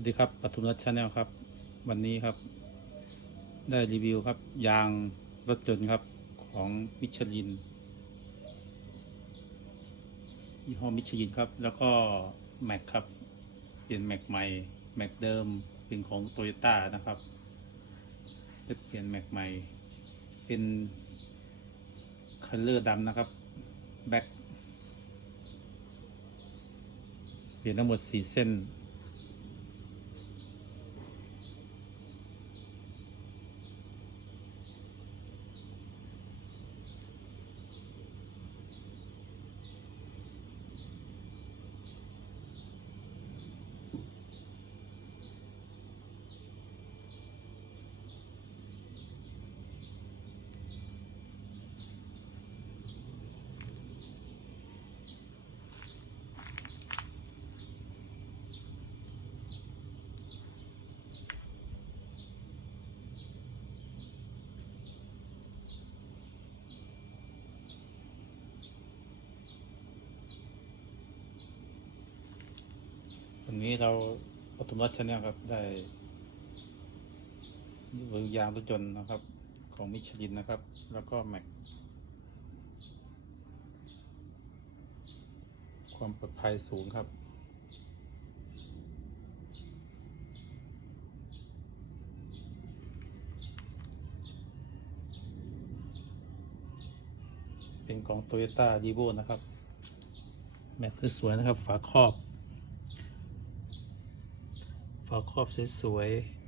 วัสดีครับปทุมรัฐชาแนลครับ วันนี้ครับ ได้รีวิวครับ ยางรถยนต์ครับของมิชลินยี่ห้อมิชลินครับ แล้วก็แม็กครับ เปลี่ยนแม็กใหม่แม็กเดิมเป็นของโตโยต้านะครับเปลี่ยนแม็กใหม่ เป็นคัลเลอร์ดำนะครับแบ็คเปลี่ยนทั้งหมดสี่เส้น วันนี้เราปทุมรัฐชแนลครับได้เวิร์ยางรถยนต์นะครับ ของมิชลินนะครับ แล้วก็แม็ก ความปลอดภัยสูงครับ เป็นของโตโยต้าดีโวนะครับ แม็กสวยๆนะครับ ฝาครอบ ฝาครอบสวยๆ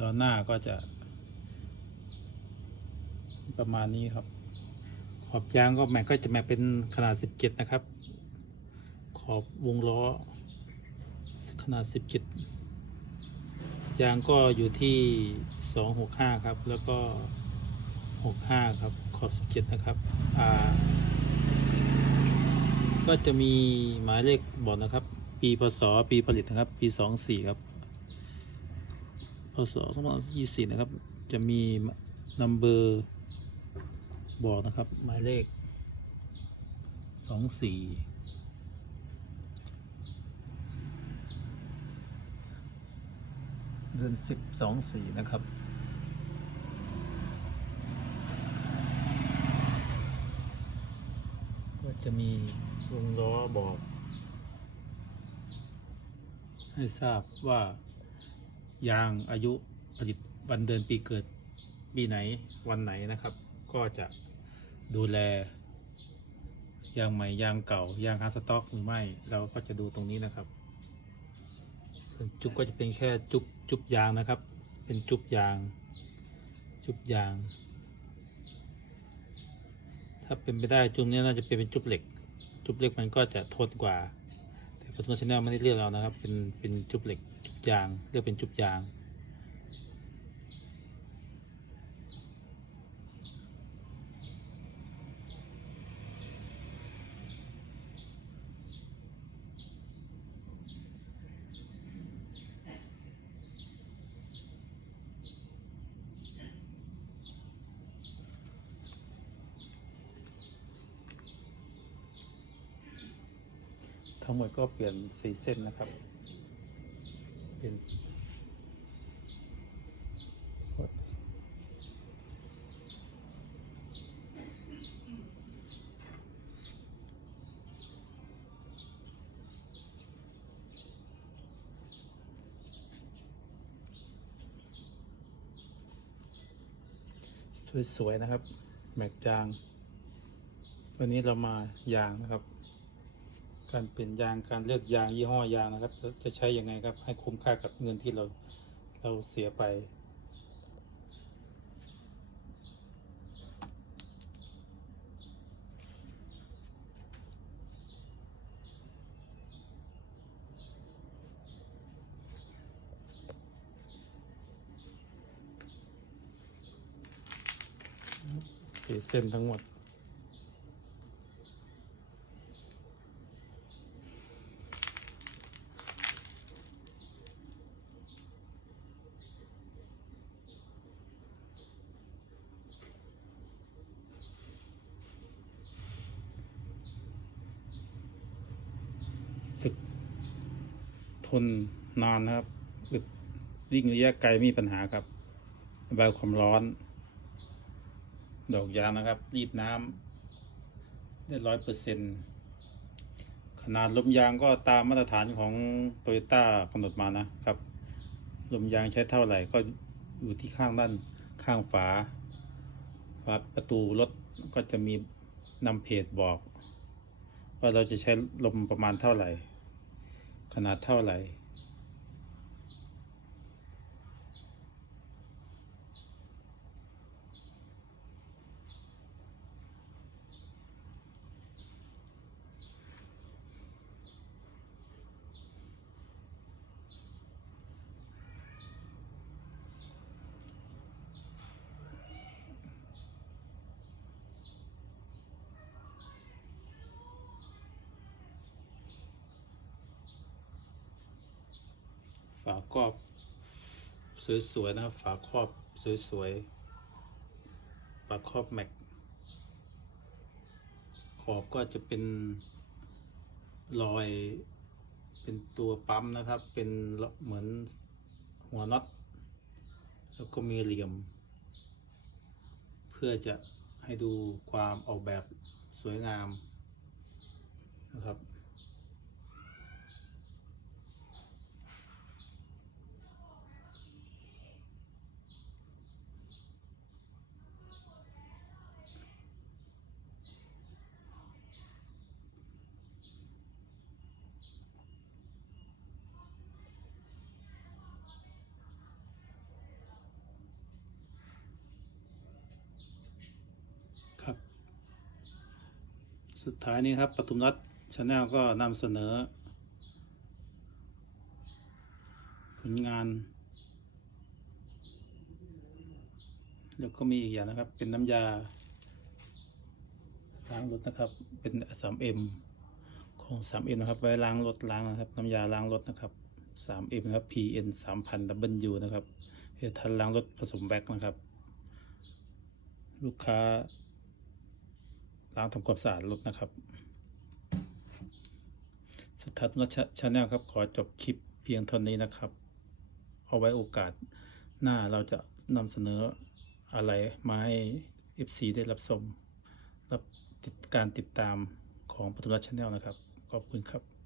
ล้อหน้าก็จะ ประมาณนี้ครับ ขอบยางก็แม็กก็จะแม็กเป็นขนาด 17 นะครับ ขอบวงล้อ ขนาด 17 ยางก็อยู่ที่ 265 ครับ แล้วก็ 65 ครับ ขอบ 17 นะครับ อ่า ก็จะมีหมายเลขบอกนะครับ ปีพศ ปีผลิตนะครับ ปี 24 ครับ ศ2524 นะครับ จะมีนัมเบอร์บอกนะครับ หมายเลข 24เดือน10 24นะครับ ก็จะมีวงล้อบอก ให้ทราบว่า ยางอายุผลิตวันเดือนปีเกิดปีไหนวันไหนนะครับ ก็จะดูแล ยางใหม่ยางเก่ายางฮาร์ดสต็อกหรือไม่เราก็จะดูตรงนี้นะครับ ส่วนจุ๊บก็จะเป็นแค่จุ๊บจุบยางนะครับ เป็นจุบยาง จุบยาง ถ้าเป็นไปได้จุบนี้น่าจะเป็นเป็นจุบเหล็ก จุบเหล็กมันก็จะทนกว่า ต่ปัจจุบันชแนลไม่ได้เรียกเรานะครับ เป็นเป็นจุบเหล็กจุบยางเรียกเป็นจุบยาง ทั้งหมดก็เปลี่ยนสีเส้นนะครับ เปลี่ยนสวยๆนะครับ แม็กจาง วันนี้เรามายางนะครับ การเปลี่ยนยางการเลือกยางยี่ห้อยางนะครับ จะใช้ยังไงครับ ให้คุ้มค่ากับเงินที่เราเราเสียไป สีเส้นทั้งหมด ทนนานนะครับอึดวิ่งระยะไกลมีปัญหาครับระบายความร้อน ดอกยางนะครับรีดน้ำได้ร้อยเปอร์เซ็นขนาดลมยางก็ตามมาตรฐานของโตโยต้ากำหนดมานะครับ ลมยางใช้เท่าไหร่ก็อยู่ที่ข้างด้านข้างฝาฝาประตูรถก็จะมีนำเพจบอก ว่าเราจะใช้ลมประมาณเท่าไหร่ นาดเท่าไหร่าครอบสวยๆนะครับ ฝาครอบสวยๆฝาครอบแม็ก ขอบก็จะเป็นรอยเป็นตัวปั๊มนะครับ เป็นเหมือนหัวน็อตแล้วก็มีเหลี่ยม เพื่อจะให้ดูความออกแบบสวยงามนะครับครับ สุดท้ายนี้ครับปทุมรัฐชาแนลก็นำเสนอ ผลงาน แล้วก็มีอีกอย่างนะครับ เป็นน้ำยาล้างรถนะครับ เป็น 3M ของ 3M นะครับ ไว้ล้างรถล้างนะครับ น้ำยาล้างรถนะครับ 3M นะครับ PN 3000 W นะครับเฮทันล้างรถผสมแว็กนะครับ ลูกค้า ล้างทำความสะอาดรถนะครับ สุดท้ายนัชชาแนลครับ ขอจบคลิปเพียงเท่านี้นะครับ เอาไว้โอกาสหน้าเราจะนำเสนออะไรมาให้ FC ได้รับชมรับติดการติดตามของปทุมรัชชาแนลนะครับ ขอบคุณครับ